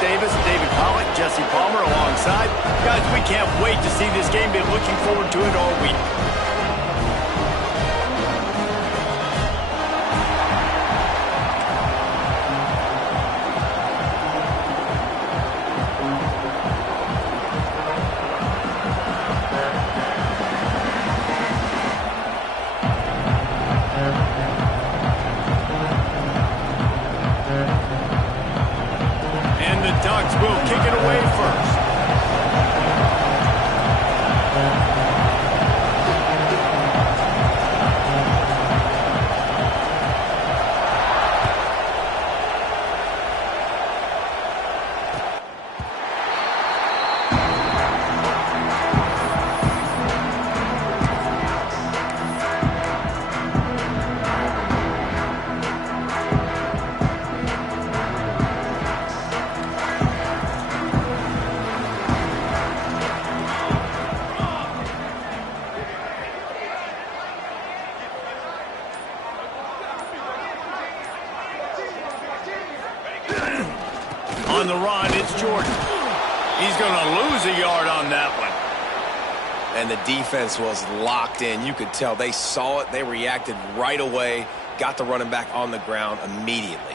Davis, David Pollock, Jesse Palmer alongside. Guys, we can't wait to see this game. Been looking forward to it all week. Ducks will kick it away first. On the run, it's Jordan. He's going to lose a yard on that one. And the defense was locked in. You could tell they saw it. They reacted right away. Got the running back on the ground immediately.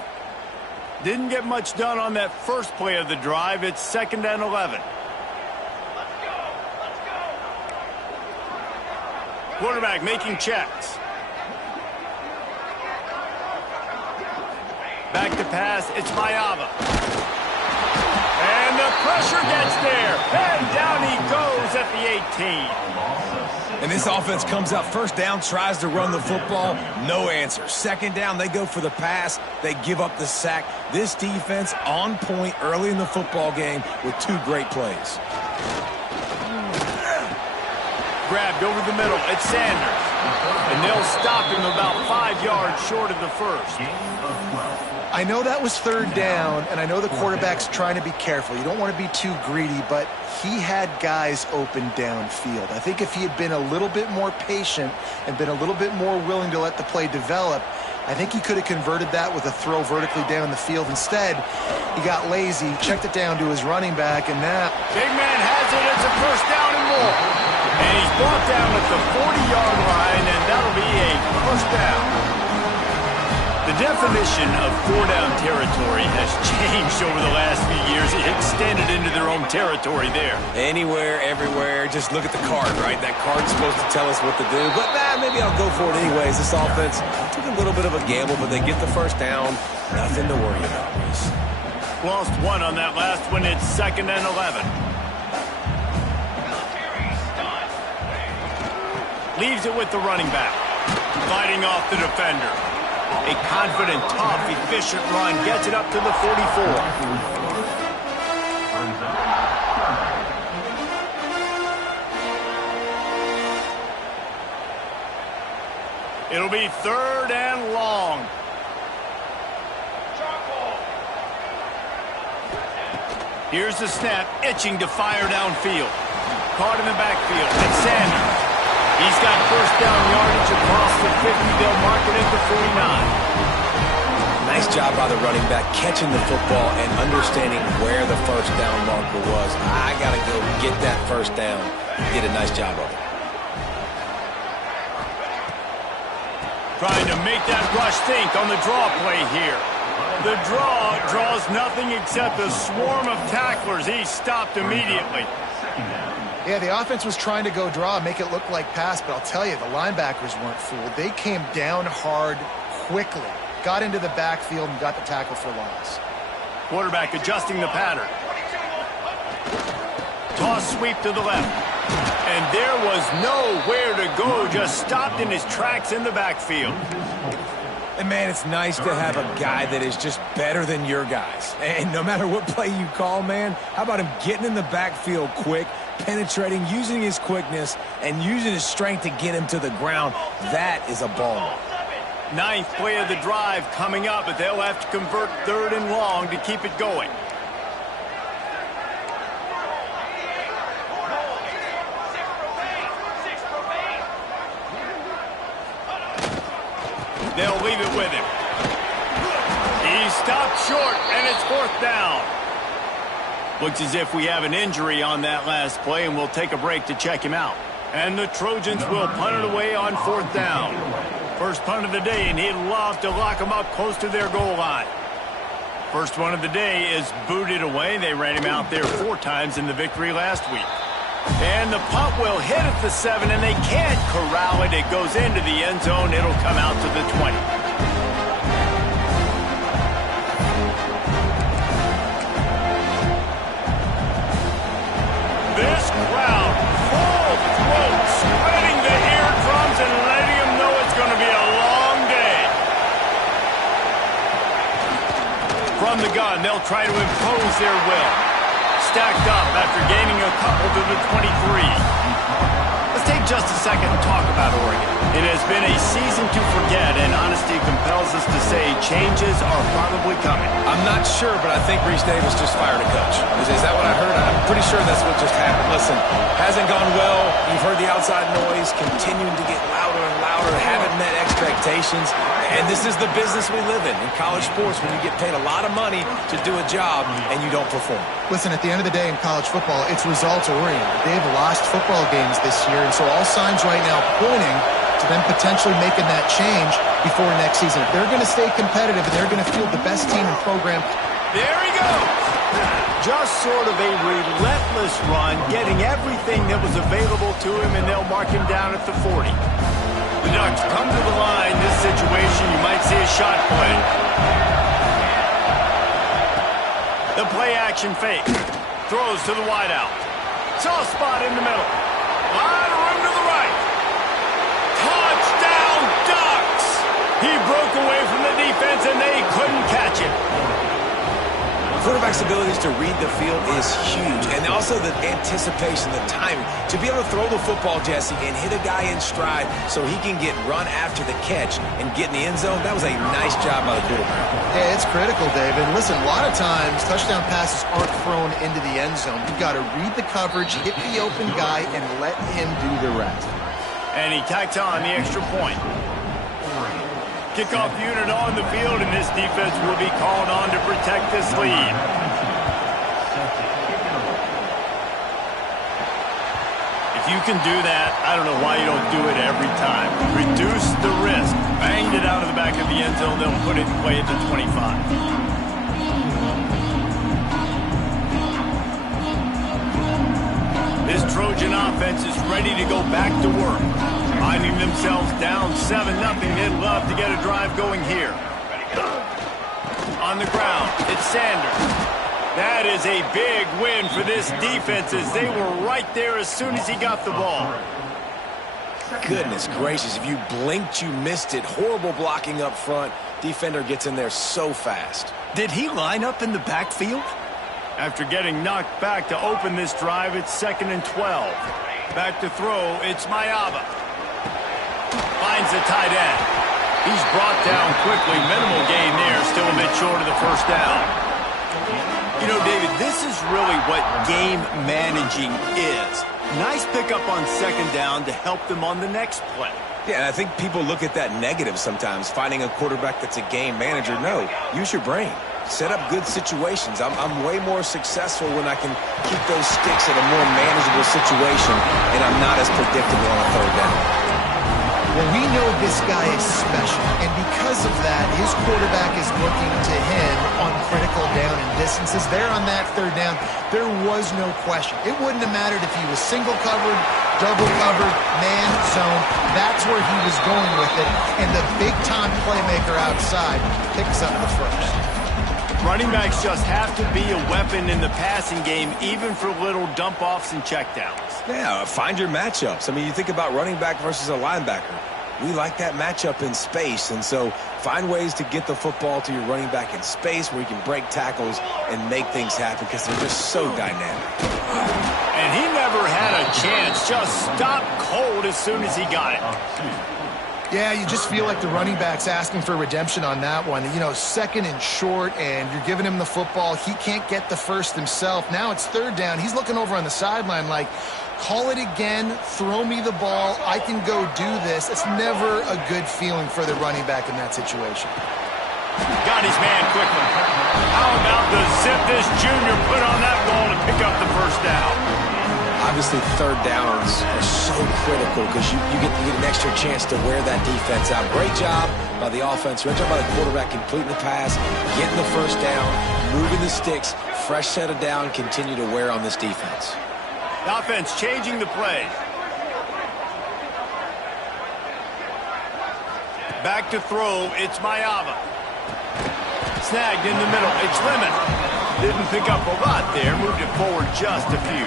Didn't get much done on that first play of the drive. It's 2nd and 11. Quarterback making checks. Back to pass, it's Mayava. And the pressure gets there. And down he goes at the 18. And this offense comes out first down, tries to run the football. No answer. 2nd down, they go for the pass. They give up the sack. This defense on point early in the football game with 2 great plays. Grabbed over the middle. It's Sanders. And they'll stop him about 5 yards short of the first. I know that was 3rd down, and I know the quarterback's trying to be careful. You don't want to be too greedy, but he had guys open downfield. I think if he had been a little bit more patient and been a little bit more willing to let the play develop, I think he could have converted that with a throw vertically down the field. Instead, he got lazy, checked it down to his running back, and now... Big man has it. It's a first down and more. And he's brought down at the 40-yard line, and that'll be a first down. The definition of 4-down territory has changed over the last few years. It extended into their own territory there. Anywhere, everywhere, just look at the card, right? That card's supposed to tell us what to do, but maybe I'll go for it anyways. This offense took a little bit of a gamble, but they get the first down. Nothing to worry about, Reese. Lost 1 on that last one. It's 2nd and 11. Leaves it with the running back. Fighting off the defender. A confident, tough, efficient run gets it up to the 44. It'll be 3rd and long. Here's the snap, itching to fire downfield. Caught in the backfield. It's Sanders. He's got first down yardage across the 50. They'll mark it at the 49. Nice job by the running back catching the football and understanding where the first down marker was. I got to go get that first down. He did a nice job of it. Trying to make that rush think on the draw play here. The draw draws nothing except a swarm of tacklers. He's stopped immediately. Yeah, the offense was trying to go draw, make it look like pass, but I'll tell you, the linebackers weren't fooled. They came down hard quickly, got into the backfield, and got the tackle for loss. Quarterback adjusting the pattern. Toss sweep to the left. And there was nowhere to go, just stopped in his tracks in the backfield. And, man, it's nice to have a guy that is just better than your guys. And no matter what play you call, man, how about him getting in the backfield quick, penetrating, using his quickness, and using his strength to get him to the ground. That is a ball. 9th play of the drive coming up, but they'll have to convert 3rd and long to keep it going. They'll leave it with him. He stopped short, and it's 4th down. Looks as if we have an injury on that last play, and we'll take a break to check him out. And the Trojans will punt it away on 4th down. First punt of the day, and he'd love to lock them up close to their goal line. First one of the day is booted away. They ran him out there 4 times in the victory last week. And the punt will hit at the 7, and they can't corral it. It goes into the end zone. It'll come out to the 20. This crowd, full throat, spreading the eardrums and letting them know it's going to be a long day. From the gun, they'll try to impose their will. Stacked up after gaining a couple to the 23. Let's take just a second and talk about Oregon. It has been a season to forget, and honesty compels us to say changes are probably coming. I'm not sure, but I think Reese Davis just fired a coach. Is that what I heard? I'm pretty sure that's what just happened. Listen, hasn't gone well. You've heard the outside noise, continuing to get louder and louder, haven't met expectations. And this is the business we live in college sports, when you get paid a lot of money to do a job and you don't perform. Listen, at the end of the day in college football, it's results oriented. They've lost football games this year, and so all signs right now pointing to them potentially making that change before next season. If they're going to stay competitive and they're going to field the best team in program. There he goes. Just sort of a relentless run, getting everything that was available to him, and they'll mark him down at the 40. The Ducks come to the line. This situation, you might see a shot play. The play action fake. Throws to the wideout. Soft spot in the middle. Line of room to the right. Touchdown, Ducks! He broke away from the defense, and they couldn't catch him. Quarterback's abilities to read the field is huge, and also the anticipation, the timing. To be able to throw the football, Jesse, and hit a guy in stride so he can get run after the catch and get in the end zone, that was a nice job by the quarterback. Yeah, it's critical, David. Listen, a lot of times touchdown passes aren't thrown into the end zone. You've got to read the coverage, hit the open guy, and let him do the rest. And he tacked on the extra point. Kickoff unit on the field, and this defense will be called on to protect this lead. If you can do that, I don't know why you don't do it every time. Reduce the risk. Banged it out of the back of the end zone. They'll put it in play at the 25. This Trojan offense is ready to go back to work. Finding themselves down 7-0, they'd love to get a drive going here. On the ground, it's Sanders. That is a big win for this defense, as they were right there as soon as he got the ball. Goodness gracious, if you blinked, you missed it. Horrible blocking up front. Defender gets in there so fast. Did he line up in the backfield? After getting knocked back to open this drive, it's 2nd and 12. Back to throw, it's Mayaba. Finds the tight end. He's brought down quickly. Minimal gain there. Still a bit short of the first down. You know, David, this is really what game managing is. Nice pickup on 2nd down to help them on the next play. Yeah, and I think people look at that negative sometimes, finding a quarterback that's a game manager. No, use your brain. Set up good situations. I'm way more successful when I can keep those sticks in a more manageable situation, and I'm not as predictable on a 3rd down. Well, we know this guy is special, and because of that, his quarterback is looking to him on critical down and distances. There on that 3rd down, there was no question. It wouldn't have mattered if he was single covered, double covered, man, zone. That's where he was going with it, and the big-time playmaker outside picks up the first. Running backs just have to be a weapon in the passing game, even for little dump-offs and checkdowns. Yeah, find your matchups. I mean, you think about running back versus a linebacker. We like that matchup in space, and so find ways to get the football to your running back in space where you can break tackles and make things happen because they're just so dynamic. And he never had a chance. Just stopped cold as soon as he got it. Yeah, you just feel like the running back's asking for redemption on that one. You know, 2nd and short, and you're giving him the football. He can't get the first himself. Now it's 3rd down. He's looking over on the sideline like, call it again, throw me the ball, I can go do this. It's never a good feeling for the running back in that situation. Got his man quickly. How about the zip this junior put on that ball to Obviously, third downs are so critical because you get an extra chance to wear that defense out. Great job by the offense. Great job by the quarterback completing the pass, getting the first down, moving the sticks, fresh set of down, continue to wear on this defense. The offense changing the play. Back to throw, it's Mayava. Snagged in the middle, it's Lemon. Didn't pick up a lot there, moved it forward just a few.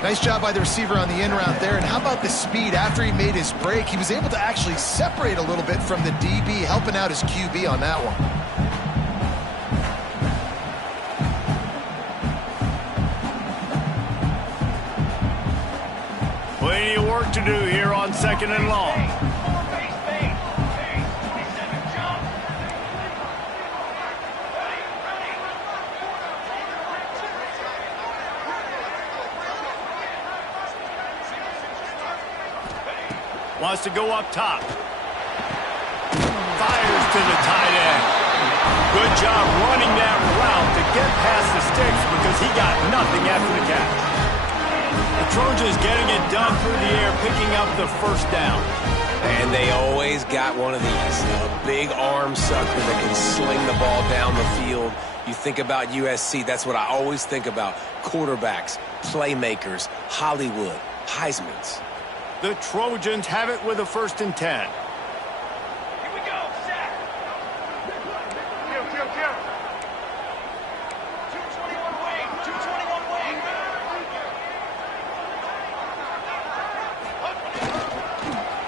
Nice job by the receiver on the in route there. And how about the speed after he made his break? He was able to actually separate a little bit from the DB, helping out his QB on that one. Plenty of work to do here on 2nd and long. Wants to go up top. Fires to the tight end. Good job running that route to get past the sticks because he got nothing after the catch. The Trojans getting it done through the air, picking up the first down. And they always got one of these. A big arm sucker that can sling the ball down the field. You think about USC, that's what I always think about. Quarterbacks, playmakers, Hollywood, Heismans. The Trojans have it with a 1st and 10. Here we go, sack. Kill. 221 wing, 221 wing.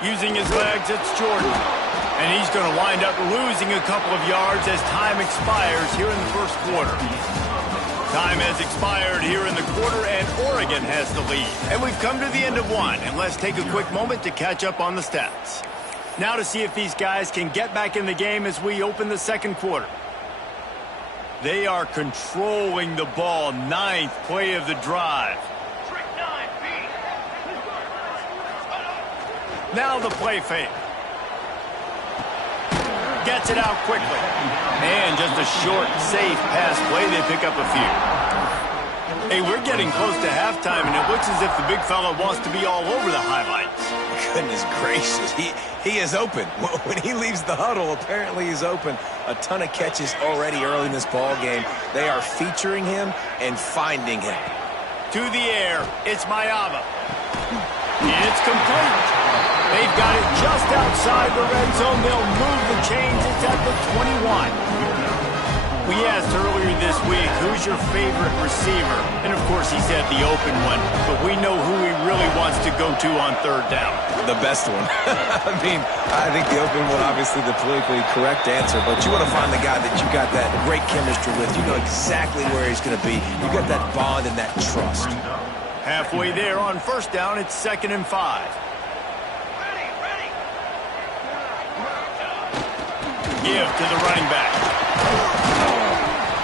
Using his legs, it's Jordan. And he's going to wind up losing a couple of yards as time expires here in the first quarter. Time has expired here in the quarter, and Oregon has the lead. And we've come to the end of one, and let's take a quick moment to catch up on the stats. Now to see if these guys can get back in the game as we open the second quarter. They are controlling the ball, 9th play of the drive. Trick 9, B. Now the play fake. Gets it out quickly. And just a short, safe pass play. They pick up a few. Hey, we're getting close to halftime, and it looks as if the big fella wants to be all over the highlights. Goodness gracious, he is open. When he leaves the huddle, apparently he's open. A ton of catches already early in this ball game. They are featuring him and finding him. To the air, it's Mayava. It's complete. They've got it just outside the red zone. They'll move the chains. It's at the 21. We asked earlier this week, who's your favorite receiver? And, of course, he said the open one. But we know who he really wants to go to on 3rd down. The best one. I mean, I think the open one, obviously the politically correct answer. But you want to find the guy that you got that great chemistry with. You know exactly where he's going to be. You got that bond and that trust. Halfway there on 1st down, it's 2nd and 5. Give to the running back.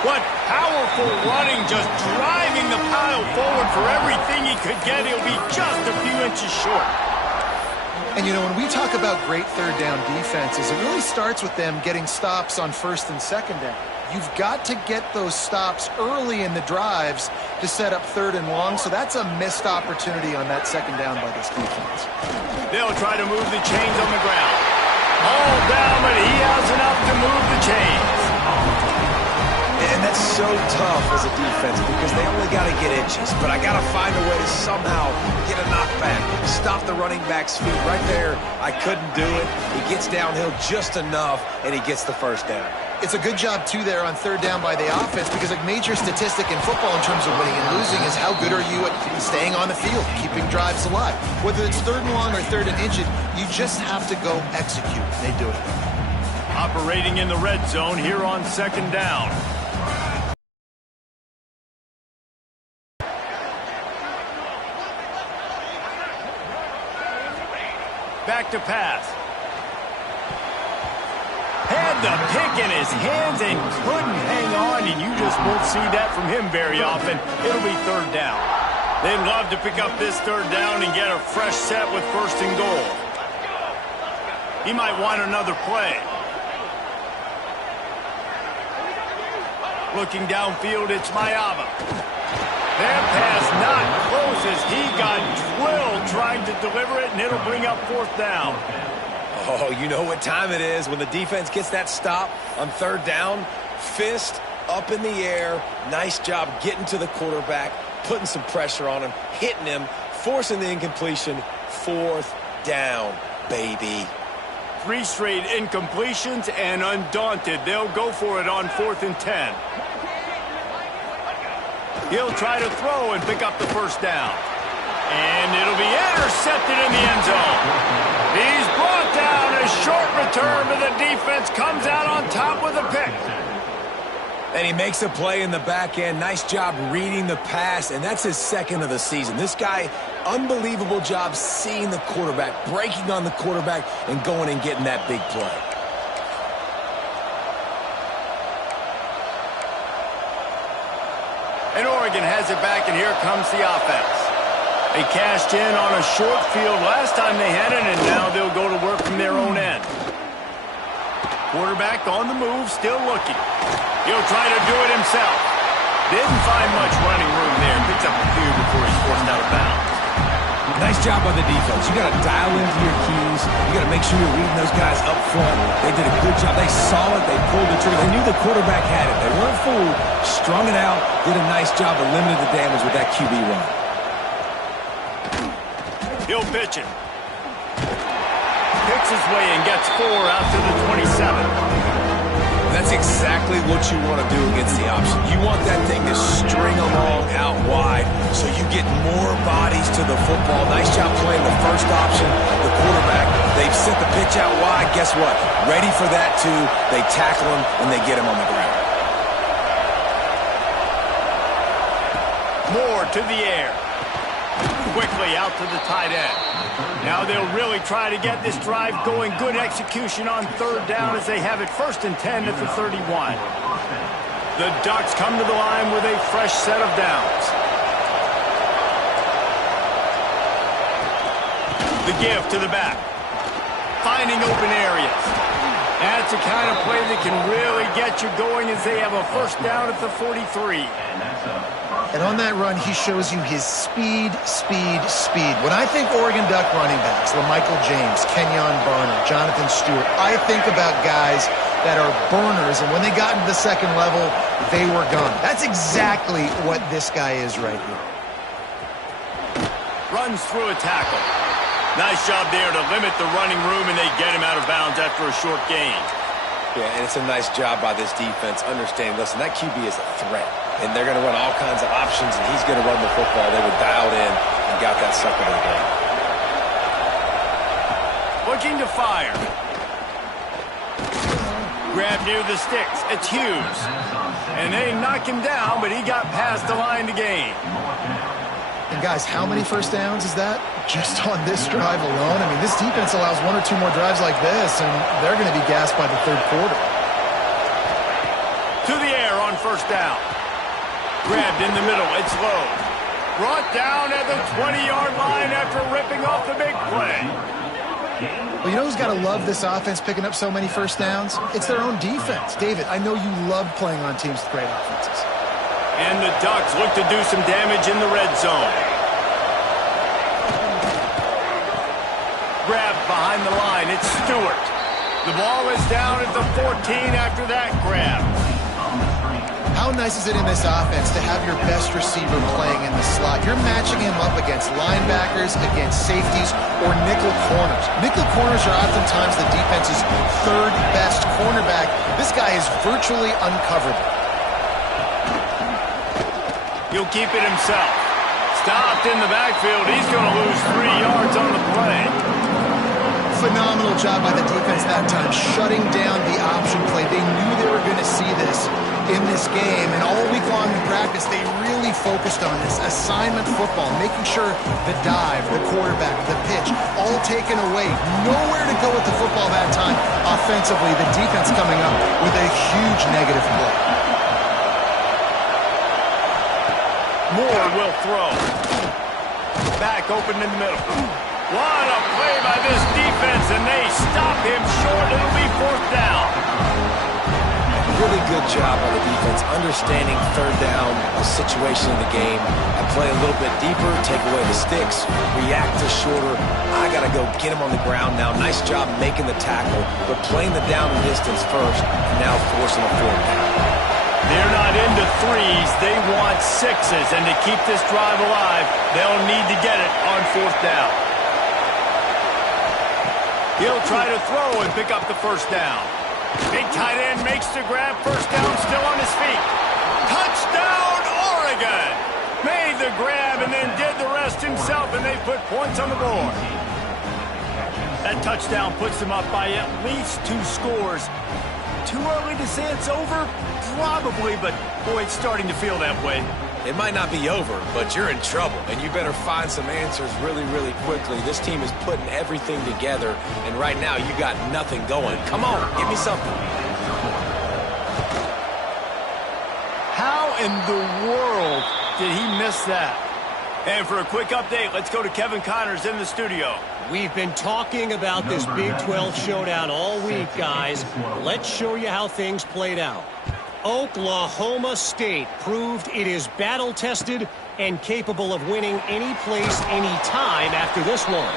What powerful running, just driving the pile forward for everything he could get. He'll be just a few inches short. And, you know, when we talk about great 3rd down defenses, it really starts with them getting stops on 1st and 2nd down. You've got to get those stops early in the drives to set up 3rd and long, so that's a missed opportunity on that 2nd down by this defense. They'll try to move the chains on the ground. All down, but he has enough to move the chains. And that's so tough as a defense because they only got to get inches. But I got to find a way to somehow get a knockback, stop the running back's feet right there. I couldn't do it. He gets downhill just enough, and he gets the 1st down. It's a good job, too, there on 3rd down by the offense because a major statistic in football in terms of winning and losing is how good are you at staying on the field, keeping drives alive. Whether it's 3rd and long or 3rd and inches, you just have to go execute. They do it. Operating in the red zone here on 2nd down. Back to pass. Had the pick in his hands and couldn't hang on, and you just won't see that from him very often. It'll be 3rd down. They'd love to pick up this 3rd down and get a fresh set with 1st and goal. He might want another play. Looking downfield, it's Mayava. That pass not closes. He got drilled trying to deliver it, and it'll bring up fourth down. Oh, you know what time it is when the defense gets that stop on third down. Fist up in the air. Nice job getting to the quarterback, putting some pressure on him, hitting him, forcing the incompletion. Fourth down, baby. 3 straight incompletions, and undaunted, they'll go for it on 4th and 10. He'll try to throw and pick up the first down. And it'll be intercepted in the end zone. He's brought down. A short return, but the defense comes out on top with a pick. And he makes a play in the back end. Nice job reading the pass, and that's his second of the season. This guy, unbelievable job seeing the quarterback, breaking on the quarterback, and going and getting that big play. And Oregon has it back, and here comes the offense. They cashed in on a short field last time they had it, and now they'll go to work from their own end. Quarterback on the move, still looking. He'll try to do it himself. Didn't find much running room there. Picks up a few before he's forced out of bounds. Nice job by the defense. You got to dial into your keys. You got to make sure you're reading those guys up front. They did a good job. They saw it. They pulled the trigger. They knew the quarterback had it. They weren't fooled. Strung it out. Did a nice job of limiting the damage with that QB run. He'll pitch it. Picks his way and gets 4 out to the 27. That's exactly what you want to do against the option. You want that thing to string along out wide so you get more bodies to the football. Nice job playing the first option, the quarterback. They've sent the pitch out wide. Guess what? Ready for that, too. They tackle him, and they get him on the ground. Moore to the air. Quickly out to the tight end. Now they'll really try to get this drive going. Good execution on third down as they have it 1st and 10 at the 31. The Ducks come to the line with a fresh set of downs. The give to the back. Finding open areas. That's the kind of play that can really get you going as they have a 1st down at the 43. And on that run, he shows you his speed. When I think Oregon Duck running backs, LaMichael James, Kenyon Barner, Jonathan Stewart, I think about guys that are burners, and when they got into the second level, they were gone. That's exactly what this guy is right here. Runs through a tackle. Nice job there to limit the running room, and they get him out of bounds after a short gain. Yeah, and it's a nice job by this defense. Understand, listen, that QB is a threat. And they're going to run all kinds of options, and he's going to run the football. They were dialed in and got that sucker to the game. Looking to fire. Grab near the sticks. It's Hughes. And they knock him down, but he got past the line to gain. And guys, how many first downs is that? Just on this drive alone? I mean, this defense allows 1 or 2 more drives like this, and they're going to be gassed by the third quarter. To the air on 1st down. Grabbed in the middle. It's low. Brought down at the 20-yard line after ripping off the big play. Well, you know who's got to love this offense picking up so many first downs? It's their own defense. David, I know you love playing on teams with great offenses. And the Ducks look to do some damage in the red zone. Grabbed behind the line. It's Stewart. The ball is down at the 14 after that grab. How nice is it in this offense to have your best receiver playing in the slot? You're matching him up against linebackers, against safeties, or nickel corners. Nickel corners are oftentimes the defense's 3rd best cornerback. This guy is virtually uncoverable. He'll keep it himself. Stopped in the backfield. He's going to lose 3 yards on the play. Phenomenal job by the defense that time, shutting down the option play. They knew they were going to see this in this game, and all week long in practice, they really focused on this assignment football, making sure the dive, the quarterback, the pitch, all taken away. Nowhere to go with the football that time. Offensively, the defense coming up with a huge negative play. Moore will throw. Back open in the middle. What a play by this defense, and they stop him short. It'll be 4th down. really good job by the defense understanding third down, the situation in the game, and play a little bit deeper, take away the sticks, react to shorter. I got to go get him on the ground now. Nice job making the tackle, but playing the down and distance first, and now forcing a fourth down. They're not into threes. They want sixes, and to keep this drive alive, they'll need to get it on fourth down. He'll try to throw and pick up the first down. Big tight end makes the grab. First down, still on his feet. Touchdown, Oregon! Made the grab and then did the rest himself, and they put points on the board. That touchdown puts them up by at least 2 scores. Too early to say it's over? Probably, but boy, it's starting to feel that way. It might not be over, but you're in trouble, and you better find some answers really, really quickly. This team is putting everything together, and right now you got nothing going. Come on, give me something. How in the world did he miss that? And for a quick update, let's go to Kevin Connors in the studio. We've been talking about this Big 12 showdown all week, guys. Let's show you how things played out. Oklahoma State proved it is battle-tested and capable of winning any place, any time after this one.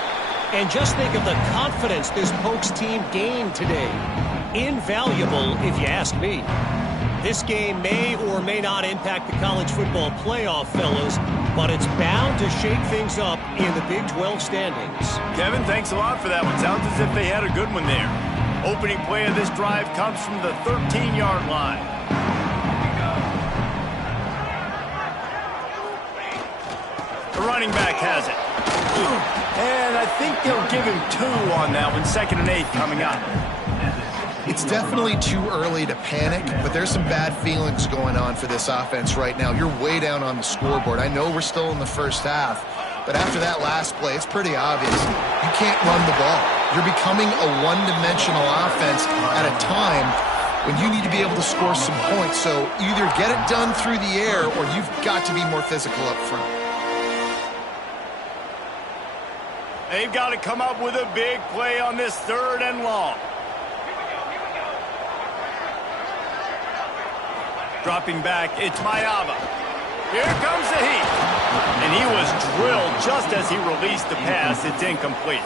And just think of the confidence this Pokes team gained today. Invaluable, if you ask me. This game may or may not impact the college football playoff, fellas, but it's bound to shake things up in the Big 12 standings. Kevin, thanks a lot for that one. Sounds as if they had a good one there. Opening play of this drive comes from the 13-yard line. The running back has it. And I think they'll give him 2 on that one. 2nd and 8 coming up. It's definitely too early to panic, but there's some bad feelings going on for this offense right now. You're way down on the scoreboard. I know we're still in the first half, but after that last play, it's pretty obvious. You can't run the ball. You're becoming a one-dimensional offense at a time when you need to be able to score some points. So either get it done through the air or you've got to be more physical up front. They've got to come up with a big play on this 3rd and long. Dropping back, it's Mayava. Here comes the heat. And he was drilled just as he released the pass. It's incomplete.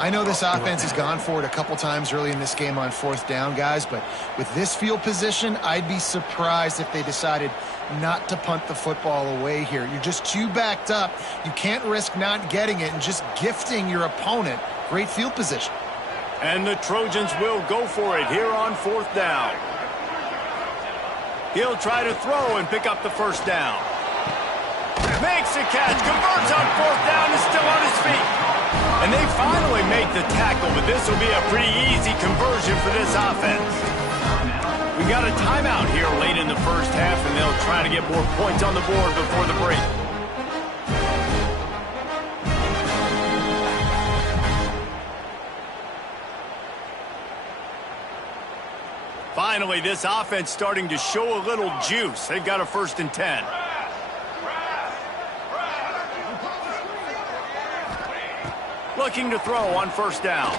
I know this offense has gone for it a couple times early in this game on 4th down, guys, but with this field position, I'd be surprised if they decided not to punt the football away here. You're just too backed up. You can't risk not getting it and just gifting your opponent great field position. And the Trojans will go for it here on 4th down. He'll try to throw and pick up the first down. Makes a catch, converts on 4th down, is still on his feet. And they finally make the tackle, but this will be a pretty easy conversion for this offense. We got a timeout here late in the first half, and they'll try to get more points on the board before the break. Finally, this offense starting to show a little juice. They've got a 1st and 10. Looking to throw on 1st down.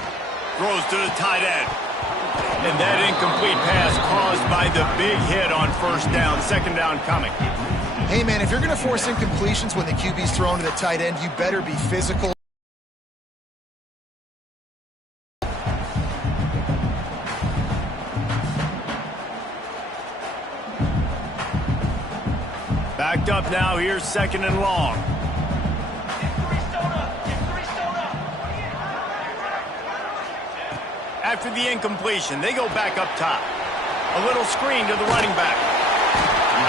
Throws to the tight end. And that incomplete pass caused by the big hit on 1st down. 2nd down coming. Hey, man, if you're going to force incompletions when the QB's thrown to the tight end, you better be physical. Backed up now. Here's 2nd and long. After the incompletion, they go back up top. A little screen to the running back.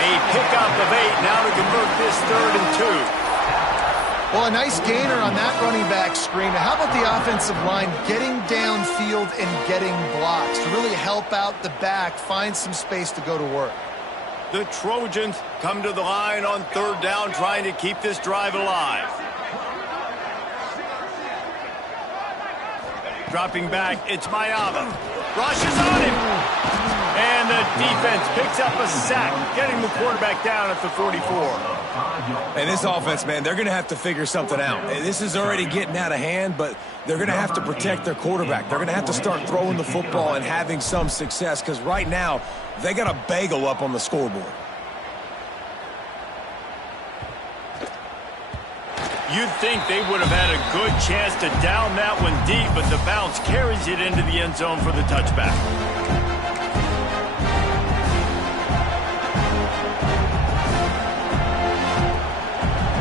A pickup of 8 now to convert this 3rd and 2. Well, a nice gainer on that running back screen. How about the offensive line getting downfield and getting blocks to really help out the back, find some space to go to work? The Trojans come to the line on 3rd down, trying to keep this drive alive. Dropping back, it's Mayava. Rushes on him. And the defense picks up a sack, getting the quarterback down at the 44. And this offense, man, they're going to have to figure something out. This is already getting out of hand, but they're going to have to protect their quarterback. They're going to have to start throwing the football and having some success, because right now they got a bagel up on the scoreboard. You'd think they would have had a good chance to down that one deep, but the bounce carries it into the end zone for the touchback.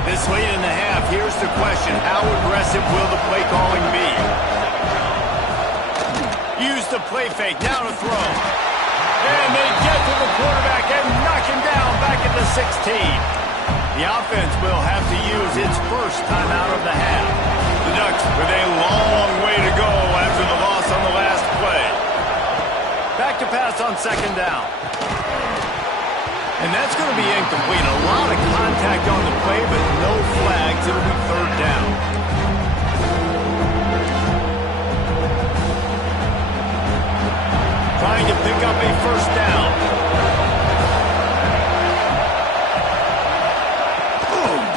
This late in the half, here's the question: how aggressive will the play calling be? Use the play fake, now to throw. And they get to the quarterback and knock him down back at the 16. The offense will have to use its first timeout of the half. The Ducks with a long way to go after the loss on the last play. Back to pass on second down. And that's going to be incomplete. A lot of contact on the play, but no flags. It'll be third down. Trying to pick up a first down.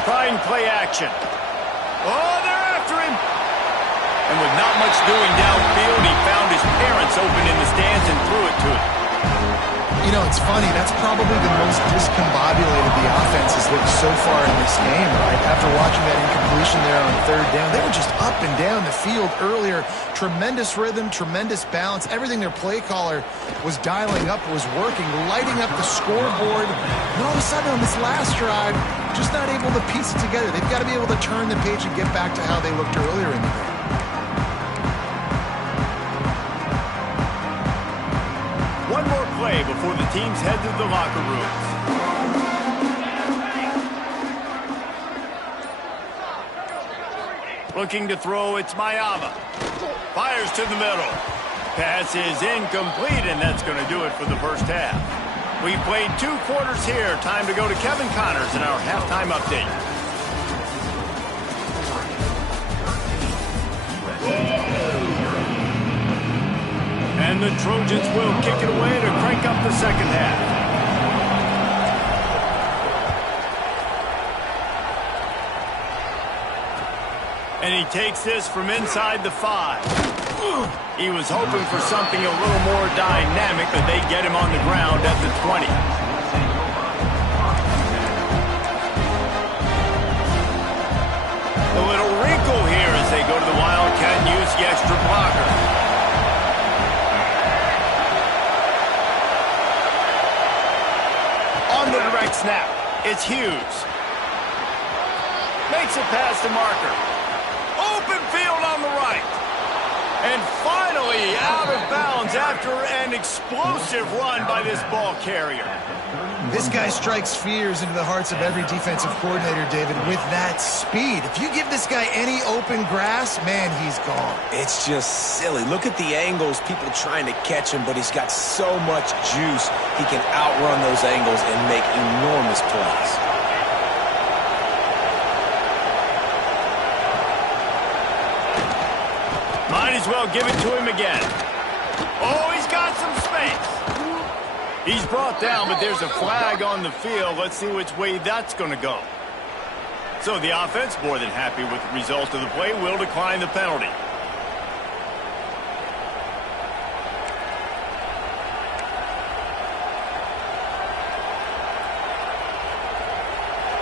Trying play action. Oh, they're after him. And with not much doing downfield, he found his parents open in the stands and threw it to him. You know, it's funny. That's probably the most discombobulated the offense has looked so far in this game, right? After watching that incompletion there on third down, they were just up and down the field earlier. Tremendous rhythm, tremendous balance. Everything their play caller was dialing up was working, lighting up the scoreboard. And all of a sudden on this last drive, just not able to piece it together. They've got to be able to turn the page and get back to how they looked earlier in the game. One more play before the teams head to the locker rooms. Looking to throw, it's Mayava. Fires to the middle. Pass is incomplete, and that's going to do it for the first half. We played 2 quarters here. Time to go to Kevin Connors in our halftime update. And the Trojans will kick it away to crank up the second half. And he takes this from inside the 5. He was hoping for something a little more dynamic, but they get him on the ground at the 20. A little wrinkle here as they go to the Wildcat and use the extra blocker. On the direct snap, it's Hughes. Makes it past the marker. Open field on the right. And finally out of bounds after an explosive run by this ball carrier. This guy strikes fears into the hearts of every defensive coordinator, David, with that speed. If you give this guy any open grass, man, he's gone. It's just silly. Look at the angles, people trying to catch him, but he's got so much juice. He can outrun those angles and make enormous plays. Might as well give it to him again. Oh, he's got some space. He's brought down, but there's a flag on the field. Let's see which way that's going to go. So the offense, more than happy with the result of the play, will decline the penalty.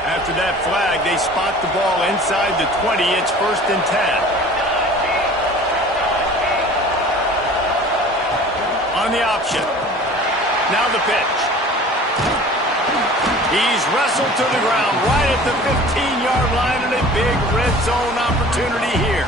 After that flag, they spot the ball inside the 20. It's 1st and 10. On the option. Now the pitch. He's wrestled to the ground right at the 15-yard line, and a big red zone opportunity here.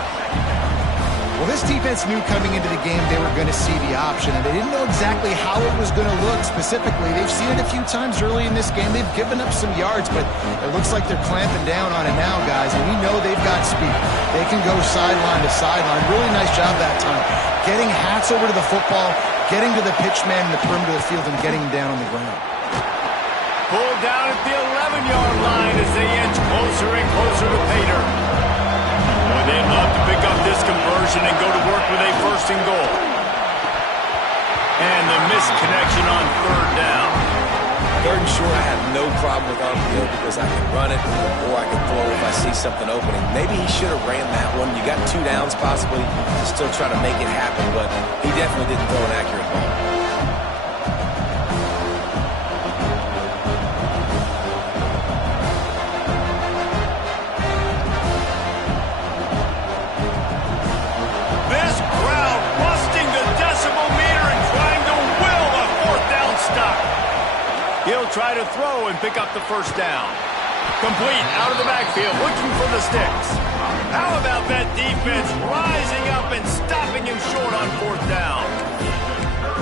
Well, this defense knew coming into the game they were going to see the option, and they didn't know exactly how it was going to look specifically. They've seen it a few times early in this game. They've given up some yards, but it looks like they're clamping down on it now, guys, and we know they've got speed. They can go sideline to sideline. Really nice job that time. Getting hats over to the football, getting to the pitch man in the perimeter of the field, and getting him down on the ground. Pulled down at the 11-yard line as they inch closer and closer to pay dirt. Boy, they'd love to pick up this conversion and go to work with a 1st and goal. And the missed connection on third down. Third and short, I have no problem with RPO because I can run it or I can throw if I see something opening. Maybe he should have ran that one. You got 2 downs possibly to still try to make it happen, but he definitely didn't throw an accurate ball. This crowd busting the decibel meter and trying to will a fourth down stop. He'll try to throw and pick up the first down. Complete out of the backfield, looking for the sticks. How about that defense rising up and stopping him short on fourth down?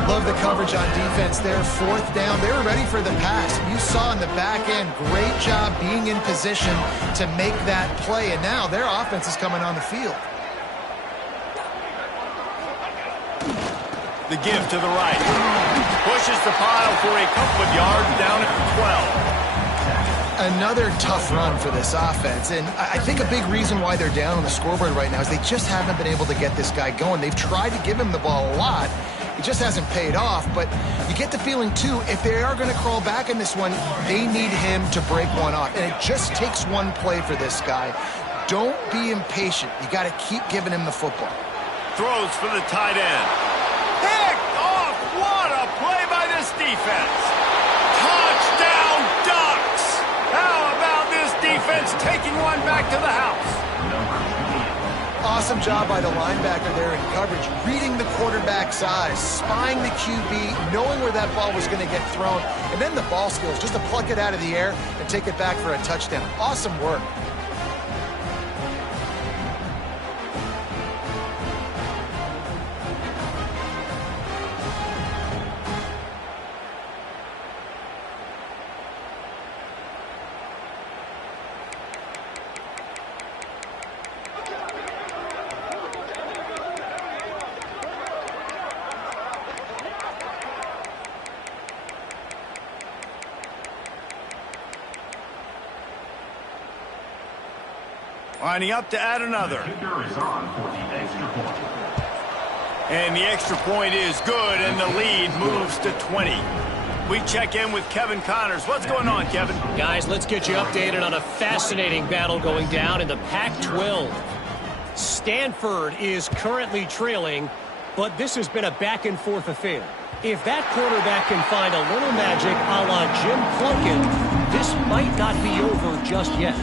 Love the coverage on defense there. Fourth down, they were ready for the pass. You saw in the back end, great job being in position to make that play, and now their offense is coming on the field. The give to the right. Pushes the pile for a couple of yards down at the 12. Another tough run for this offense, and I think a big reason why they're down on the scoreboard right now is they just haven't been able to get this guy going. They've tried to give him the ball a lot. It just hasn't paid off, but you get the feeling, too, if they are going to crawl back in this one, they need him to break one off, and it just takes one play for this guy. Don't be impatient. You got to keep giving him the football. Throws for the tight end. Picked off! What a play by this defense! Touchdown Ducks! How about this defense taking one back to the house? Awesome job by the linebacker there in coverage, reading the quarterback's eyes, spying the QB, knowing where that ball was going to get thrown, and then the ball skills just to pluck it out of the air and take it back for a touchdown. Awesome work. Lining up to add another. And the extra point is good, and the lead moves to 20. We check in with Kevin Connors. What's going on, Kevin? Guys, let's get you updated on a fascinating battle going down in the Pac-12. Stanford is currently trailing, but this has been a back-and-forth affair. If that quarterback can find a little magic a la Jim Plunkett, this might not be over just yet.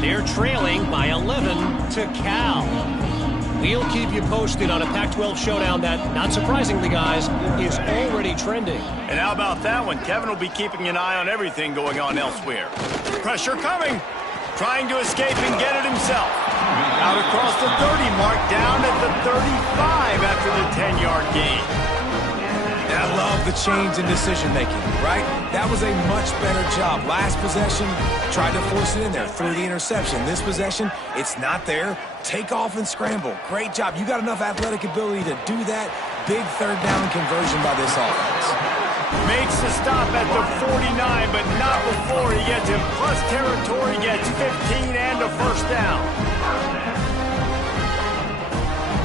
They're trailing by 11 to Cal. We'll keep you posted on a Pac-12 showdown that, not surprisingly, guys, is already trending. And how about that one? Kevin will be keeping an eye on everything going on elsewhere. Pressure coming. Trying to escape and get it himself. Out across the 30 mark, down at the 35 after the 10-yard gain. I love the change in decision-making, right? That was a much better job. Last possession, tried to force it in there, threw the interception. This possession, it's not there. Take off and scramble. Great job. You got enough athletic ability to do that. Big third down conversion by this offense. Makes the stop at the 49, but not before he gets in plus territory, gets 15 and a first down.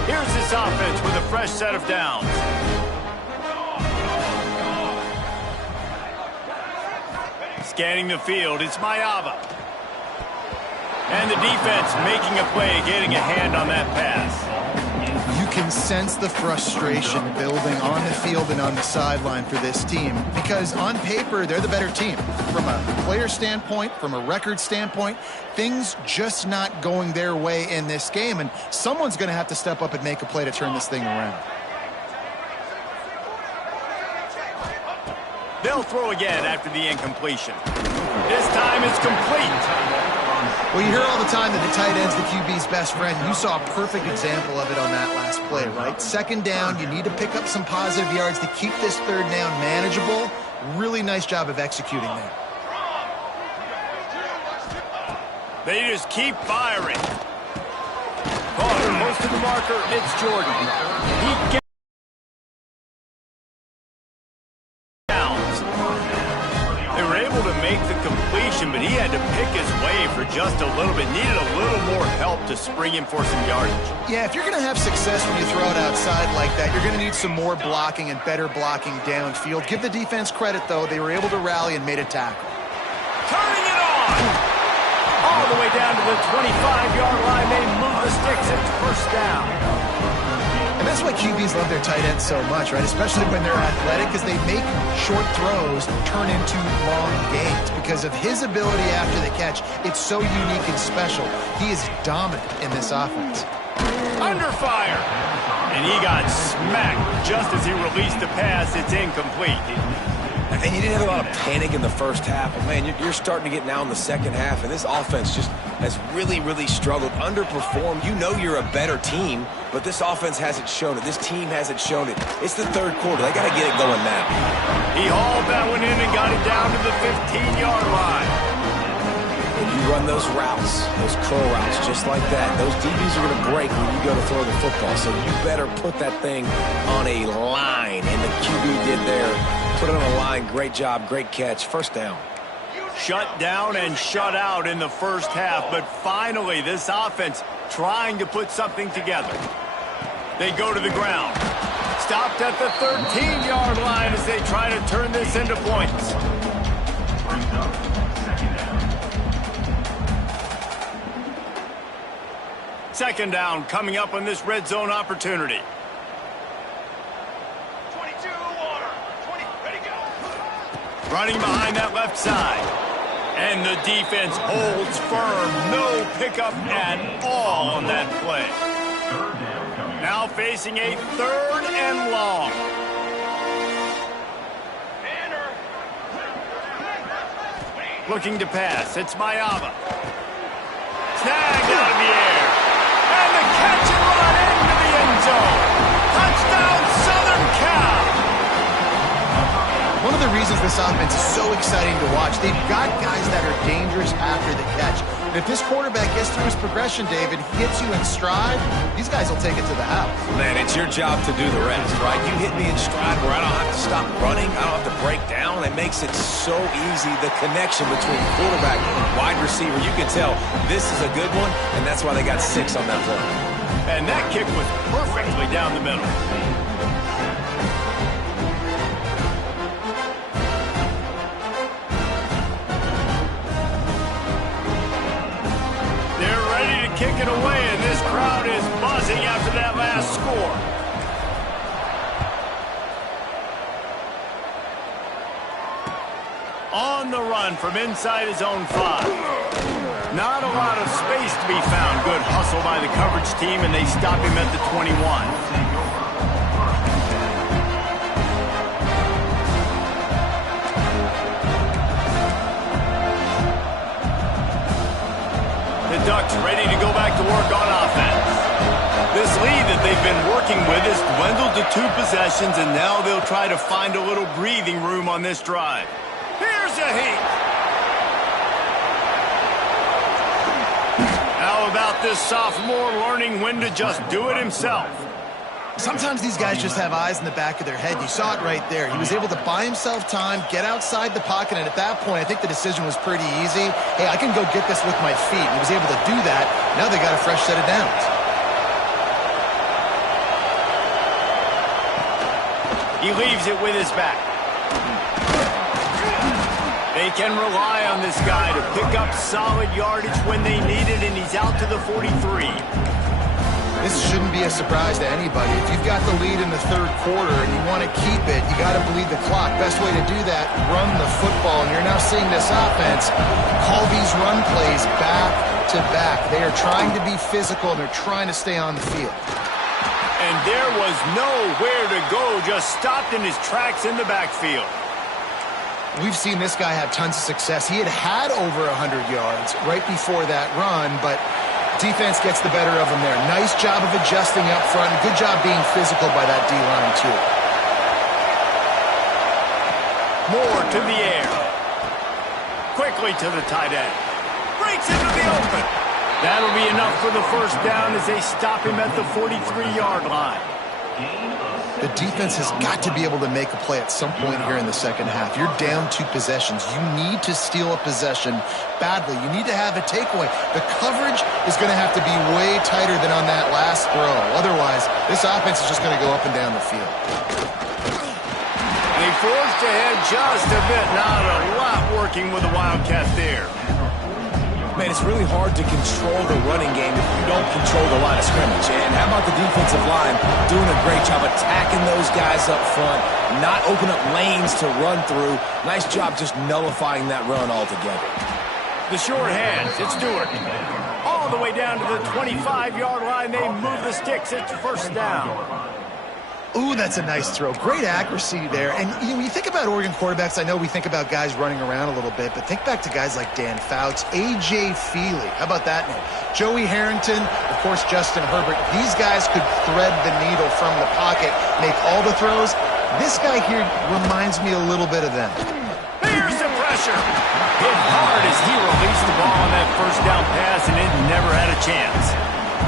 Here's this offense with a fresh set of downs. Scanning the field, it's Mayava. And the defense making a play, getting a hand on that pass. You can sense the frustration building on the field and on the sideline for this team because on paper, they're the better team. From a player standpoint, from a record standpoint, things just not going their way in this game, and someone's going to have to step up and make a play to turn this thing around. They'll throw again after the incompletion. This time it's complete. Well, you hear all the time that the tight end's the QB's best friend. You saw a perfect example of it on that last play, right? Second down, you need to pick up some positive yards to keep this third down manageable. Really nice job of executing that. They just keep firing. Close to the marker, it's Jordan. He gets but he had to pick break his way for just a little bit. Needed a little more help to spring him for some yardage. Yeah, if you're going to have success when you throw it outside like that, you're going to need some more blocking and better blocking downfield. Give the defense credit, though. They were able to rally and made a tackle. Turning it on! All the way down to the 25-yard line. They move the sticks. It's first down. And that's why QBs love their tight ends so much, right? Especially when they're athletic, because they make short throws turn into long gains. Because of his ability after the catch, it's so unique and special. He is dominant in this offense. Under fire. And he got smacked just as he released the pass. It's incomplete. And you didn't have a lot of panic in the first half. But, man, you're starting to get now in the second half, and this offense just has really, really struggled, underperformed. You know you're a better team, but this offense hasn't shown it. This team hasn't shown it. It's the third quarter. They got to get it going now. He hauled that one in and got it down to the 15-yard line. When you run those routes, those curl routes, just like that, those DBs are going to break when you go to throw the football. So you better put that thing on a line, and the QB did there. Put it on a line. Great job. Great catch. First down. Shut down and shut out in the first half, but finally this offense trying to put something together. They go to the ground. Stopped at the 13-yard line as they try to turn this into points. Second down coming up on this red zone opportunity. 22, water. 20, ready, go. Running behind that left side. And the defense holds firm. No pickup at all on that play. Now facing a third and long. Looking to pass. It's Mayava. Snagged out of the air. And the catch and run into the end zone. Touchdown, Southern Cal. One of the reasons this offense is so exciting to watch, they've got guys that are dangerous after the catch. And if this quarterback gets through his progression, David, hits you in stride, these guys will take it to the house. Man, it's your job to do the rest, right? You hit me in stride where I don't have to stop running. I don't have to break down. It makes it so easy, the connection between quarterback and wide receiver. You can tell this is a good one, and that's why they got 6 on that play. And that kick was perfectly down the middle. Kick it away, and this crowd is buzzing after that last score. On the run from inside his own 5. Not a lot of space to be found. Good hustle by the coverage team, and they stop him at the 21. Ducks ready to go back to work on offense. This lead that they've been working with has dwindled to 2 possessions, and now they'll try to find a little breathing room on this drive. Here's a heat. How about this sophomore learning when to just do it himself? Sometimes these guys just have eyes in the back of their head. You saw it right there. He was able to buy himself time, get outside the pocket, and at that point, I think the decision was pretty easy. Hey, I can go get this with my feet. He was able to do that. Now they got a fresh set of downs. He leaves it with his back. They can rely on this guy to pick up solid yardage when they need it, and he's out to the 43. This shouldn't be a surprise to anybody. If you've got the lead in the third quarter and you want to keep it, you got to bleed the clock. Best way to do that, run the football. And you're now seeing this offense call these run plays back to back. They are trying to be physical, and they're trying to stay on the field. And there was nowhere to go, just stopped in his tracks in the backfield. We've seen this guy have tons of success. He had over 100 yards right before that run, but defense gets the better of him there. Nice job of adjusting up front. Good job being physical by that D-line, too. More to the air. Quickly to the tight end. Breaks into the open. That'll be enough for the first down as they stop him at the 43-yard line. The defense has got to be able to make a play at some point here in the second half. You're down 2 possessions. You need to steal a possession badly. You need to have a takeaway. The coverage is going to have to be way tighter than on that last throw. Otherwise, this offense is just going to go up and down the field. They forced ahead just a bit. Not a lot working with the Wildcat there. Man, it's really hard to control the running game if you don't control the line of scrimmage. And how about the defensive line doing a great job attacking those guys up front, not open up lanes to run through. Nice job just nullifying that run altogether. The short hands, it's Stewart. All the way down to the 25-yard line. They move the sticks. It's first down. Ooh, that's a nice throw. Great accuracy there. And when you think about Oregon quarterbacks, I know we think about guys running around a little bit, but think back to guys like Dan Fouts, A.J. Feely. How about that name? Joey Harrington, of course, Justin Herbert. These guys could thread the needle from the pocket, make all the throws. This guy here reminds me a little bit of them. Here's the pressure. Hit hard as he released the ball on that first down pass, and it never had a chance.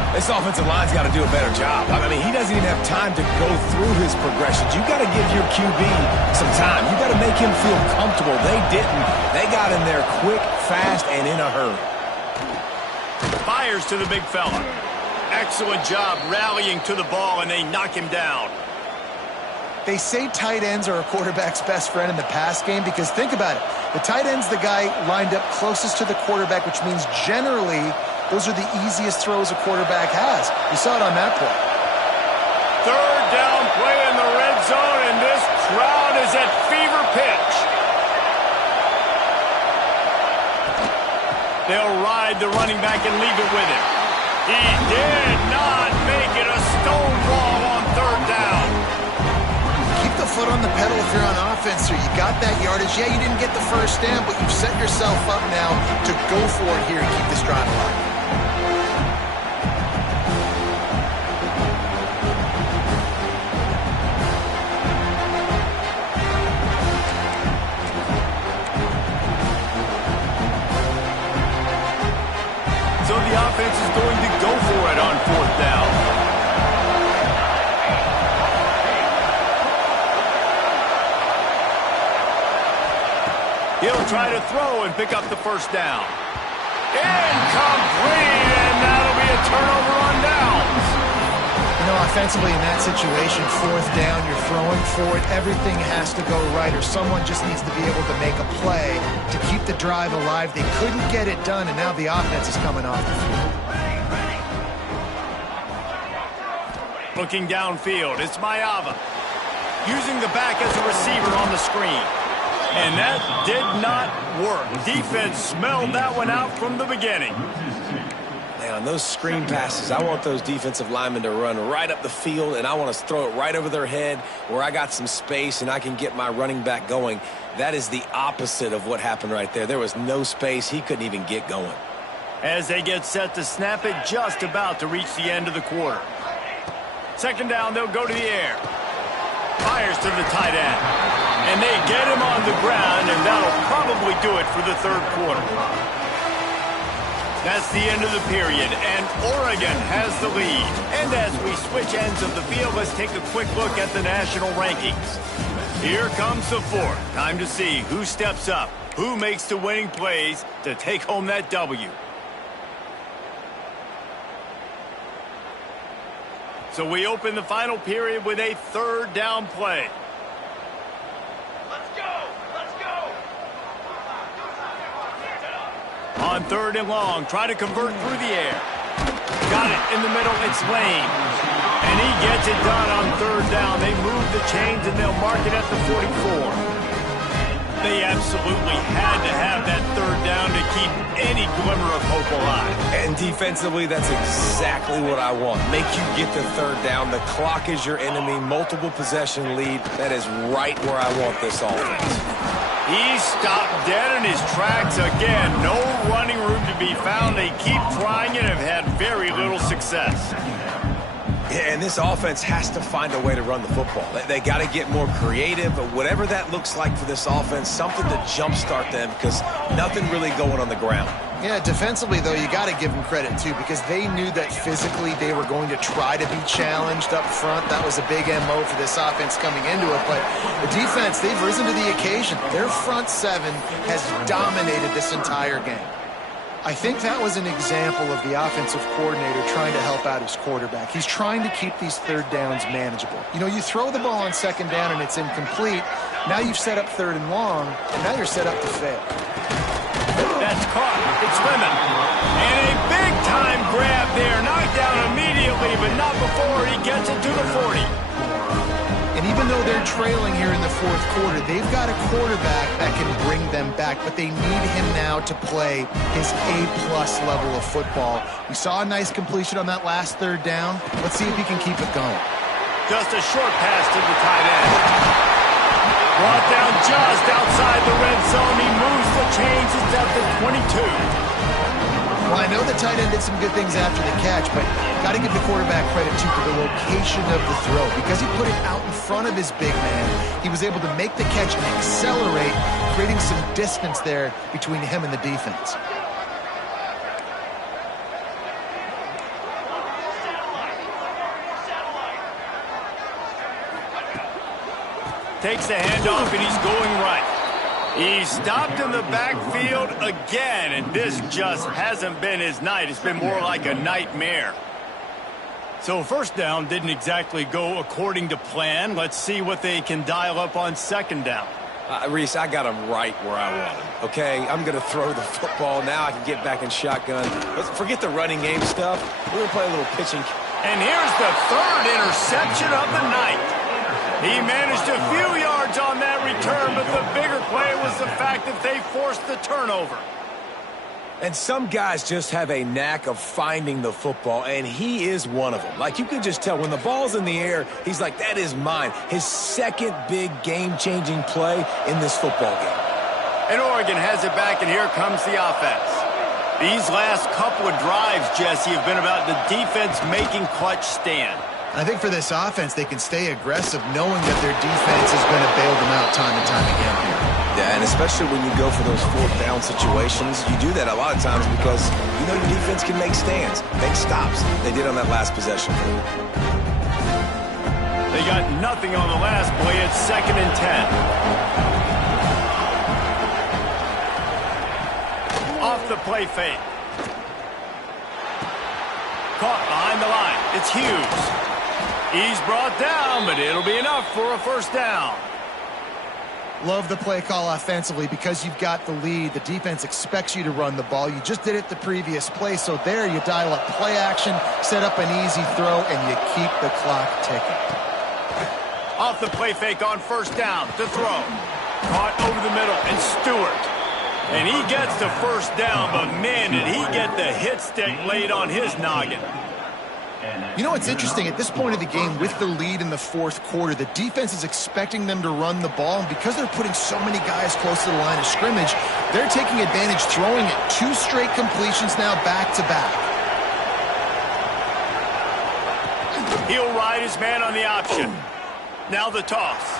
This offensive line's got to do a better job. I mean, he doesn't even have time to go through his progressions. You got to give your QB some time. You got to make him feel comfortable. They didn't. They got in there quick, fast, and in a hurry. Fires to the big fella. Excellent job rallying to the ball, and they knock him down. They say tight ends are a quarterback's best friend in the pass game because think about it. The tight end's the guy lined up closest to the quarterback, which means generally those are the easiest throws a quarterback has. You saw it on that play. Third down play in the red zone, and this crowd is at fever pitch. They'll ride the running back and leave it with him. He did not make it a stonewall on third down. Keep the foot on the pedal if you're on offense, or you got that yardage. Yeah, you didn't get the first down, but you've set yourself up now to go for it here and keep this drive alive. So the offense is going to go for it on fourth down. He'll try to throw and pick up the first down. Incomplete, and that'll be a turnover on downs. You know, offensively in that situation, fourth down, you're throwing for it. Everything has to go right, or someone just needs to be able to make a play to keep the drive alive. They couldn't get it done, and now the offense is coming off the field. Looking downfield, it's Mayava. Using the back as a receiver on the screen. And that did not work. Defense smelled that one out from the beginning. Man, on those screen passes, I want those defensive linemen to run right up the field, and I want to throw it right over their head where I got some space and I can get my running back going. That is the opposite of what happened right there. There was no space. He couldn't even get going. As they get set to snap it, just about to reach the end of the quarter. Second down, they'll go to the air. Fires to the tight end. And they get him on the ground, and that'll probably do it for the third quarter. That's the end of the period, and Oregon has the lead. And as we switch ends of the field, let's take a quick look at the national rankings. Here comes the fourth. Time to see who steps up, who makes the winning plays to take home that W. So we open the final period with a third down play. Let's go! Let's go! On third and long, try to convert through the air. Got it in the middle, it's Lane. And he gets it done on third down. They move the chains and they'll mark it at the 44. They absolutely had to have that third down to keep any glimmer of hope alive. And defensively, that's exactly what I want. Make you get the third down. The clock is your enemy. Multiple possession lead. That is right where I want this offense. He stopped dead in his tracks again. No running room to be found. They keep trying it and have had very little success. Yeah, and this offense has to find a way to run the football. They got to get more creative, but whatever that looks like for this offense, something to jumpstart them because nothing really going on the ground. Yeah, defensively, though, you got to give them credit, too, because they knew that physically they were going to try to be challenged up front. That was a big MO for this offense coming into it. But the defense, they've risen to the occasion. Their front seven has dominated this entire game. I think that was an example of the offensive coordinator trying to help out his quarterback. He's trying to keep these third downs manageable. You know, you throw the ball on second down and it's incomplete. Now you've set up third and long, and now you're set up to fail. That's caught. It's Lemon. And a big-time grab there. Knocked down immediately, but not before he gets it to the 40. And even though they're trailing here in the fourth quarter, they've got a quarterback that can bring them back, but they need him now to play his A-plus level of football. We saw a nice completion on that last third down. Let's see if he can keep it going. Just a short pass to the tight end. Brought down just outside the red zone. He moves the chains. It's at the 22. Well, I know the tight end did some good things after the catch, but got to give the quarterback credit, too, for the location of the throw. Because he put it out in front of his big man, he was able to make the catch and accelerate, creating some distance there between him and the defense. Takes the handoff, and he's going right. He's stopped in the backfield again, and this just hasn't been his night. It's been more like a nightmare. So first down didn't exactly go according to plan. Let's see what they can dial up on second down. Reese, I got him right where I want him, okay? I'm going to throw the football. Now I can get back in shotgun. Let's forget the running game stuff. We're going to play a little pitching. And here's the third interception of the night. He managed a few yards on that return, but the bigger play was the fact that they forced the turnover. And some guys just have a knack of finding the football, and he is one of them. Like, you can just tell when the ball's in the air, he's like, that is mine. His second big game-changing play in this football game. And Oregon has it back, and here comes the offense. These last couple of drives, Jesse, have been about the defense making clutch stand. I think for this offense, they can stay aggressive knowing that their defense is going to bail them out time and time again here. Yeah, and especially when you go for those fourth down situations, you do that a lot of times because you know your defense can make stands, make stops. They did on that last possession. They got nothing on the last play. It's 2nd and 10. Off the play fake. Caught behind the line. It's Hughes. He's brought down, but it'll be enough for a first down. Love the play call offensively because you've got the lead. The defense expects you to run the ball. You just did it the previous play, so there you dial up play action, set up an easy throw, and you keep the clock ticking. Off the play fake on first down to throw. Caught over the middle, and Stewart. And he gets the first down, but man, did he get the hit stick laid on his noggin. You know what's interesting? At this point of the game, with the lead in the fourth quarter, the defense is expecting them to run the ball, and because they're putting so many guys close to the line of scrimmage, they're taking advantage, throwing it 2 straight completions now back-to-back. He'll ride his man on the option. Now the toss.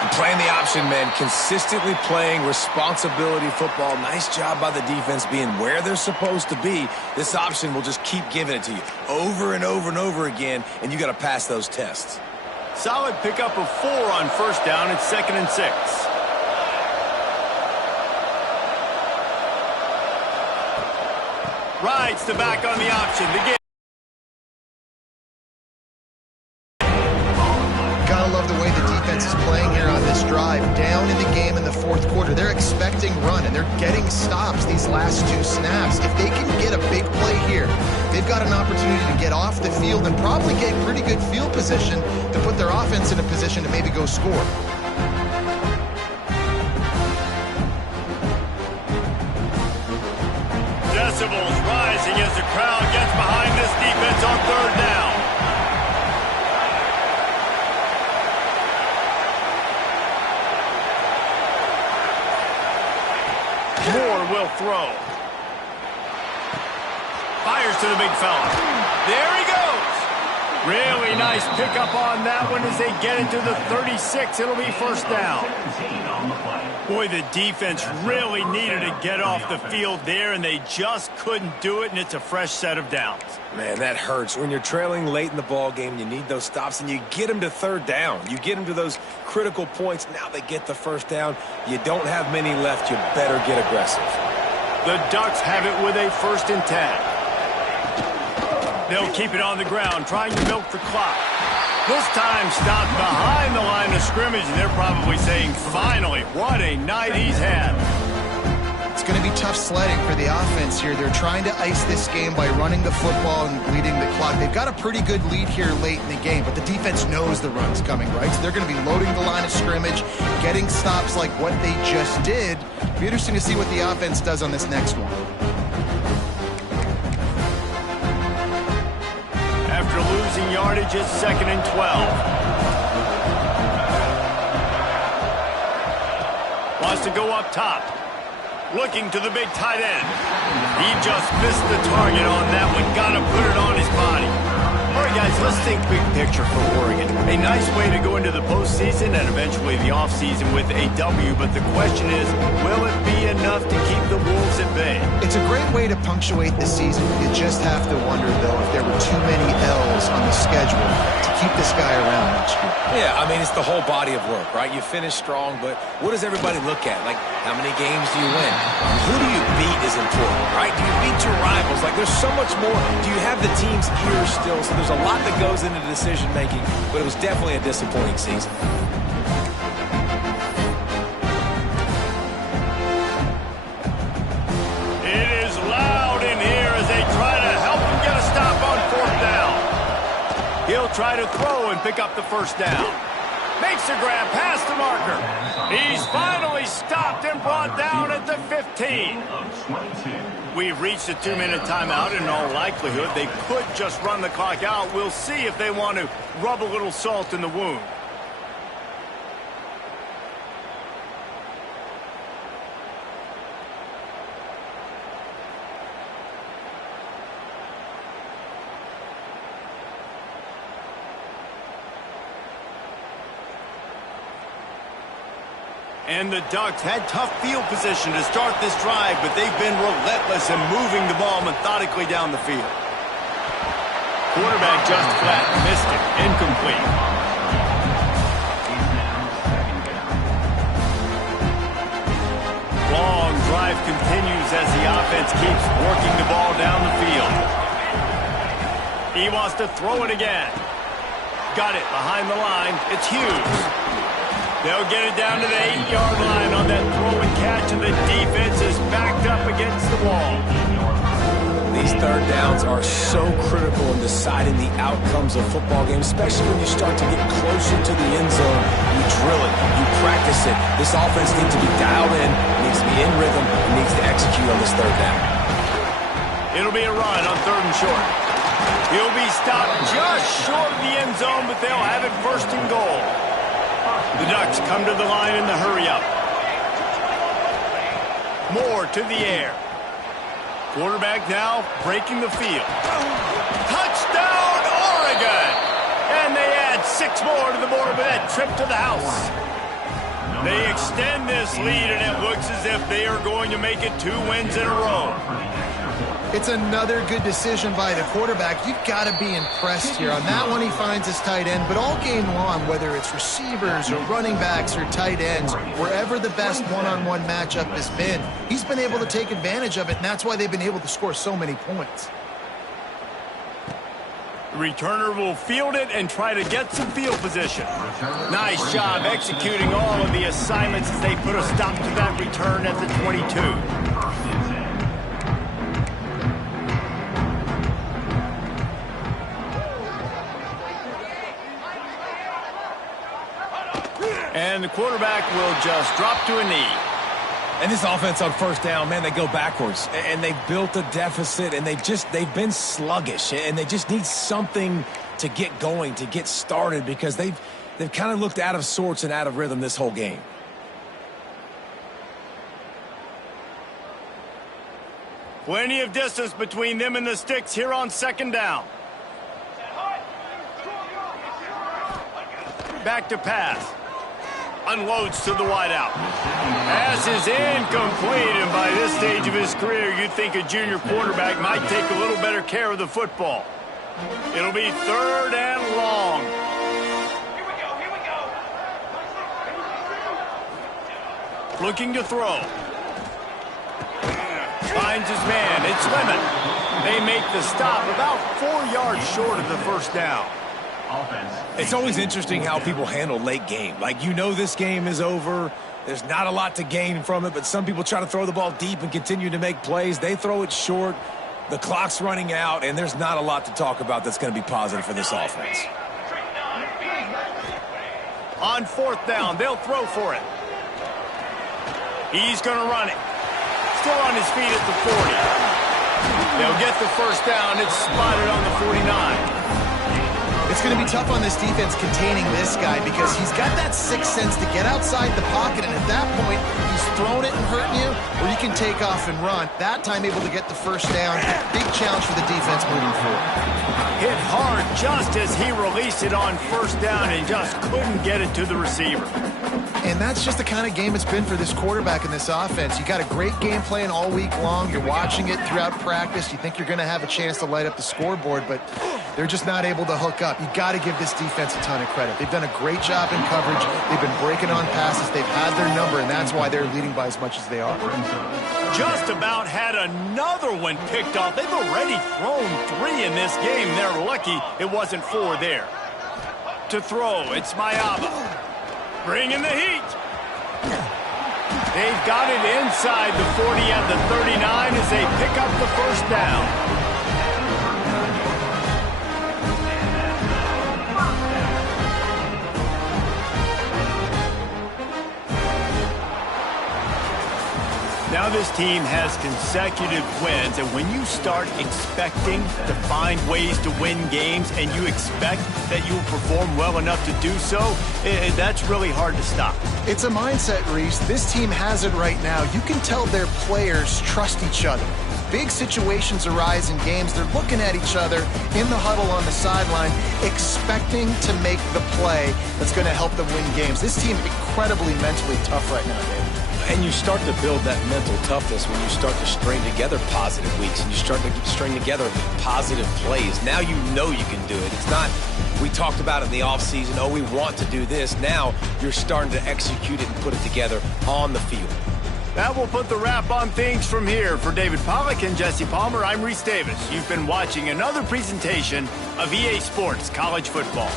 And playing the option, man, consistently playing responsibility football. Nice job by the defense being where they're supposed to be. This option will just keep giving it to you over and over and over again, and you got to pass those tests. Solid pickup of 4 on first down. It's 2nd and 6. Rides the back on the option. Gotta love the way the defense is playing here on this drive. Down in the game in the fourth quarter, they're expecting run, and they're getting stops these last 2 snaps. If they can get a big play here, they've got an opportunity to get off the field and probably get pretty good field position to put their offense in a position to maybe go score. Decibels rising as the crowd gets behind this defense on third down. Moore will throw. Fires to the big fella. There he goes. Really nice pickup on that one as they get into the 36. It'll be first down. Boy, the defense really needed to get off the field there, and they just couldn't do it, and it's a fresh set of downs. Man, that hurts. When you're trailing late in the ball game, you need those stops, and you get them to third down. You get them to those critical points. Now they get the first down. You don't have many left. You better get aggressive. The Ducks have it with a 1st and 10. They'll keep it on the ground, trying to milk the clock. This time stopped behind the line of scrimmage, and they're probably saying, finally, what a night he's had. It's going to be tough sledding for the offense here. They're trying to ice this game by running the football and bleeding the clock. They've got a pretty good lead here late in the game, but the defense knows the run's coming, right? So they're going to be loading the line of scrimmage, getting stops like what they just did. It'll be interesting to see what the offense does on this next one. After losing yardage, it's 2nd and 12. Wants to go up top. Looking to the big tight end. He just missed the target on that one. Got to put it on his body. All right, guys, let's think big picture for Oregon. A nice way to go into the postseason and eventually the offseason with a W, but the question is, will it be enough to keep the Wolves at bay? It's a great way to punctuate the season. You just have to wonder, though, if there were too many L's on the schedule to keep this guy around next year. Yeah, I mean, it's the whole body of work, right? You finish strong, but what does everybody look at? Like, how many games do you win? Who do you beat is important, right? Do you beat your rivals? Like, there's so much more. Do you have the team's ears still? So there's a lot that goes into decision-making, but it was definitely a disappointing season. It is loud in here as they try to help him get a stop on 4th down. He'll try to throw and pick up the 1st down. Makes a grab past the marker. He's finally stopped and brought down at the 15. We've reached a 2-minute timeout. In all likelihood, they could just run the clock out. We'll see if they want to rub a little salt in the wound. And the Ducks had tough field position to start this drive, but they've been relentless in moving the ball methodically down the field. Quarterback just flat, missed it, incomplete. Long drive continues as the offense keeps working the ball down the field. He wants to throw it again. Got it behind the line. It's Hughes. They'll get it down to the 8-yard line on that throw and catch, and the defense is backed up against the wall. These third downs are so critical in deciding the outcomes of football games, especially when you start to get closer to the end zone. You drill it, you practice it. This offense needs to be dialed in, needs to be in rhythm, and needs to execute on this third down. It'll be a run on 3rd and short. He'll be stopped just short of the end zone, but they'll have it 1st and goal. The Ducks come to the line in the hurry-up. Moore to the air. Quarterback now breaking the field. Touchdown, Oregon! And they add 6 more to the board with that trip to the house. They extend this lead, and it looks as if they are going to make it 2 wins in a row. It's another good decision by the quarterback. You've got to be impressed here. On that one, he finds his tight end. But all game long, whether it's receivers or running backs or tight ends, wherever the best one-on-one matchup has been, he's been able to take advantage of it, and that's why they've been able to score so many points. The returner will field it and try to get some field position. Nice job executing all of the assignments as they put a stop to that return at the 22. And the quarterback will just drop to a knee. And this offense on 1st down, man, they go backwards. And they've built a deficit, and they've been sluggish. And they just need something to get going, to get started, because they've kind of looked out of sorts and out of rhythm this whole game. Plenty of distance between them and the sticks here on 2nd down. Back to pass. Unloads to the wideout. Pass is incomplete, and by this stage of his career, you'd think a junior quarterback might take a little better care of the football. It'll be 3rd and long. Here we go, here we go. Looking to throw. Finds his man. It's Lemon. They make the stop about 4 yards short of the first down. It's always interesting how people handle late game. Like, you know this game is over. There's not a lot to gain from it, but some people try to throw the ball deep and continue to make plays. They throw it short. The clock's running out, and there's not a lot to talk about that's going to be positive for this offense. On 4th down, they'll throw for it. He's going to run it. Still on his feet at the 40. They'll get the first down. It's spotted on the 49. It's going to be tough on this defense containing this guy because he's got that sixth sense to get outside the pocket, and at that point, he's throwing it and hurting you, or you can take off and run. That time able to get the first down. Big challenge for the defense moving forward. Hit hard just as he released it on first down and just couldn't get it to the receiver. And that's just the kind of game it's been for this quarterback in this offense. You got a great game plan all week long. You're watching it throughout practice. You think you're going to have a chance to light up the scoreboard, but they're just not able to hook up. You got to give this defense a ton of credit. They've done a great job in coverage. They've been breaking on passes. They've had their number, and that's why they're leading by as much as they are. Just about had another one picked off. They've already thrown 3 in this game. They're lucky it wasn't 4 there. To throw, it's Mayaba. Bringing the heat. They've got it inside the 40 and the 39 as they pick up the first down. Now this team has consecutive wins, and when you start expecting to find ways to win games and you expect that you will perform well enough to do so, that's really hard to stop. It's a mindset, Reese. This team has it right now. You can tell their players trust each other. Big situations arise in games. They're looking at each other in the huddle on the sideline, expecting to make the play that's going to help them win games. This team incredibly mentally tough right now, David. And you start to build that mental toughness when you start to string together positive weeks and you start to string together positive plays. Now you know you can do it. It's not, we talked about it in the offseason, oh, we want to do this. Now you're starting to execute it and put it together on the field. That will put the wrap on things from here. For David Pollack and Jesse Palmer, I'm Reese Davis. You've been watching another presentation of EA Sports College Football.